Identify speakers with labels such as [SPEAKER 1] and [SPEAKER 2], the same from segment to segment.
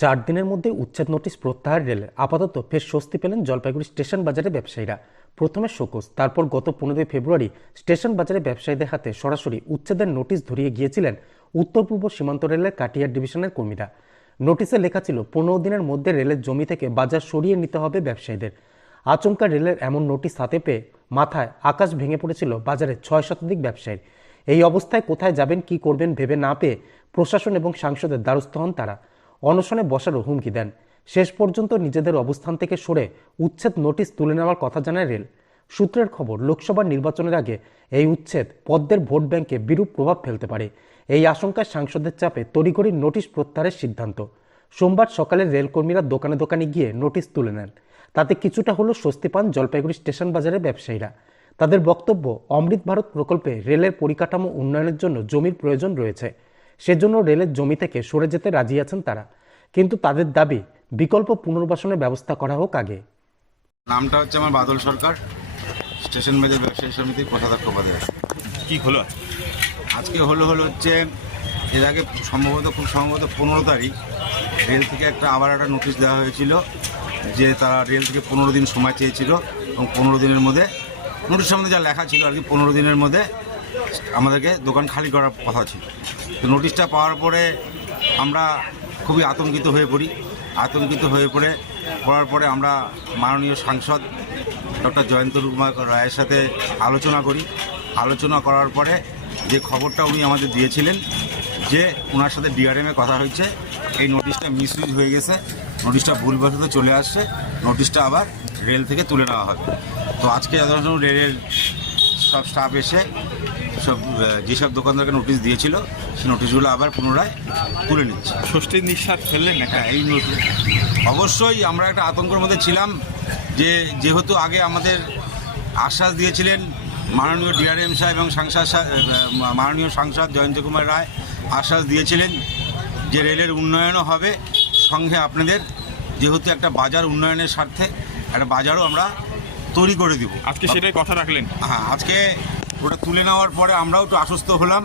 [SPEAKER 1] চার দিনের মধ্যে উচ্ছেদ নোটিশ প্রত্যাহার রেলে আপাতত ফের স্বস্তি পেলেন জলপাইগুড়ি স্টেশন বাজারের ব্যবসায়ীরা। প্রথমে শোকস তারপর গত পনেরোই ফেব্রুয়ারি স্টেশন বাজারে ব্যবসায়ীদের হাতে সরাসরি উচ্ছেদের নোটিশ ধরিয়ে গিয়েছিলেন উত্তর পূর্ব সীমান্ত রেলের কাটিয়ার ডিভিশনের কর্মীরা। নোটিশে লেখা ছিল, পনেরো দিনের মধ্যে রেলের জমি থেকে বাজার সরিয়ে নিতে হবে ব্যবসায়ীদের। আচমকা রেলের এমন নোটিশ হাতে পেয়ে মাথায় আকাশ ভেঙে পড়েছিল বাজারে ছয় শতাধিক ব্যবসায়ীর। এই অবস্থায় কোথায় যাবেন, কি করবেন ভেবে না পেয়ে প্রশাসন এবং সাংসদের দ্বারস্থ হন তারা। অনশনে বসার হুমকি দেন। শেষ পর্যন্ত নিজেদের অবস্থান থেকে সরে উচ্ছেদ নোটিশ তুলে নেওয়ার কথা জানায় রেল। সূত্রের খবর, লোকসভা নির্বাচনের আগে এই উচ্ছেদ পদ্মের ভোট ব্যাংকে বিরূপ প্রভাব ফেলতে পারে। এই আশঙ্কায় সাংসদের চাপে তড়িঘড়ি নোটিশ প্রত্যাহারের সিদ্ধান্ত। সোমবার সকালে রেলকর্মীরা দোকানে দোকানে গিয়ে নোটিশ তুলে নেন। তাতে কিছুটা হলেও স্বস্তি পান জলপাইগুড়ি স্টেশন বাজারের ব্যবসায়ীরা। তাদের বক্তব্য, অমৃত ভারত প্রকল্পে রেলের পরিকাঠামো উন্নয়নের জন্য জমির প্রয়োজন রয়েছে। সেজন্য রেলের জমি থেকে সরে যেতে রাজি আছেন তারা। কিন্তু তাদের দাবি বিকল্প পুনর্বাসনের ব্যবস্থা করা হোক আগে।
[SPEAKER 2] নামটা হচ্ছে আমার বাদল সরকার স্টেশন বাজার ব্যবসায়ী সমিতির কোষাধ্যক্ষ পদে
[SPEAKER 3] কি হলো?
[SPEAKER 2] আজকে হলো হলো হচ্ছে এর আগে সম্ভবত খুব সম্ভবত পনেরো তারিখ রেল থেকে একটা আবার একটা নোটিশ দেওয়া হয়েছিল যে তারা রেল থেকে পনেরো দিন সময় চেয়েছিল এবং পনেরো দিনের মধ্যে নোটিশের মধ্যে যা লেখা ছিল আর কি পনেরো দিনের মধ্যে আমাদেরকে দোকান খালি করার কথা ছিল। তো নোটিশটা পাওয়ার পরে আমরা খুবই আতঙ্কিত হয়ে পড়ি। আতঙ্কিত হয়ে পড়ে, পড়ার পরে আমরা মাননীয় সাংসদ ডক্টর জয়ন্ত রুমা রায়ের সাথে আলোচনা করি। আলোচনা করার পরে যে খবরটা উনি আমাদের দিয়েছিলেন, যে ওনার সাথে ডিআরএমে কথা হয়েছে, এই নোটিশটা মিসইউজ হয়ে গেছে, নোটিশটা ভুলবশত চলে আসছে, নোটিশটা আবার রেল থেকে তুলে নেওয়া হবে। তো আজকে রেলের সব স্টাফ এসে সব যেসব দোকানদারকে নোটিশ দিয়েছিল সেই নোটিশগুলো আবার পুনরায় তুলে নিচ্ছে।
[SPEAKER 3] ষষ্ঠীর নিঃশ্বাস ফেললেন
[SPEAKER 2] হ্যাঁ এই নতুন অবশ্যই আমরা একটা আতঙ্কের মধ্যে ছিলাম যে যেহেতু আগে আমাদের আশ্বাস দিয়েছিলেন মাননীয় ডিআরএম সাহেব এবং সাংসদ মাননীয় সাংসদ জয়ন্ত কুমার রায় আশ্বাস দিয়েছিলেন যে রেলের উন্নয়নও হবে। সঙ্গে আপনাদের যেহেতু একটা বাজার উন্নয়নের স্বার্থে একটা বাজারও আমরা তৈরি করে দিব।
[SPEAKER 3] আজকে সেটাই কথা রাখলেন।
[SPEAKER 2] হ্যাঁ আজকে ওটা তুলে নেওয়ার পরে আমরাও একটু আশ্বস্ত হলাম।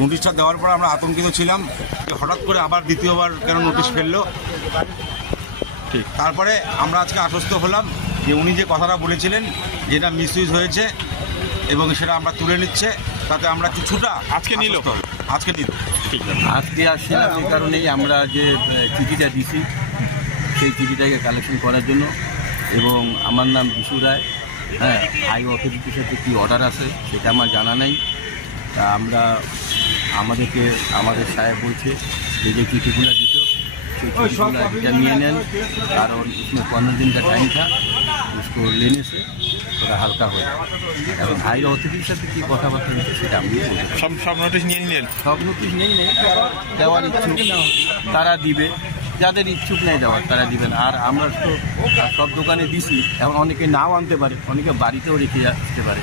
[SPEAKER 2] নোটিশটা দেওয়ার পর আমরা আতঙ্কিত ছিলাম। যে হঠাৎ করে আবার দ্বিতীয়বার কেন নোটিশ ফেলল?
[SPEAKER 3] ঠিক।
[SPEAKER 2] তারপরে আমরা আজকে আশ্বস্ত হলাম যে উনি যে কথাটা বলেছিলেন যেটা মিসইউজ হয়েছে এবং সেটা আমরা তুলে নিচ্ছে তাতে আমরা কিছুটা
[SPEAKER 3] আজকে নিল?
[SPEAKER 2] আজকে নিল।
[SPEAKER 3] ঠিক। আছে
[SPEAKER 4] আজকে আসছিলাম এই কারণেই আমরা যে চিঠিটা দিছি সেই চিঠিটাকে কালেকশন করার জন্য। এবং আমার নাম বিশু রায় হ্যাঁ হাই অথরিটির সাথে কী অর্ডার আছে সেটা আমার জানা নেই তা আমরা আমাদেরকে আমাদের সাহেব বলছে যে যে চিঠিগুলো দিত সেই চিঠিগুলো এটা নিয়ে নেন কারণ इसमें पंद्रह दिन का टाइम था उसको लेने से थोड़ा হালকা হয়ে যাবে। এখন হাই অথরিটির সাথে কী কথাবার্তা হচ্ছে সেটা আমি বলতে পারি না।
[SPEAKER 3] সব সব নোটিশ নিয়ে নিলেন
[SPEAKER 4] সব নোটিশ নেই নেই দেওয়ার ইচ্ছুক তারা দিবে যাদের ইচ্ছুক নেই দেওয়ার, তারা দিবেন আর আমরা তো সব দোকানে দিছি, এখন অনেকে নাও আনতে পারে, অনেকে বাড়িতেও রেখে আসতে পারে।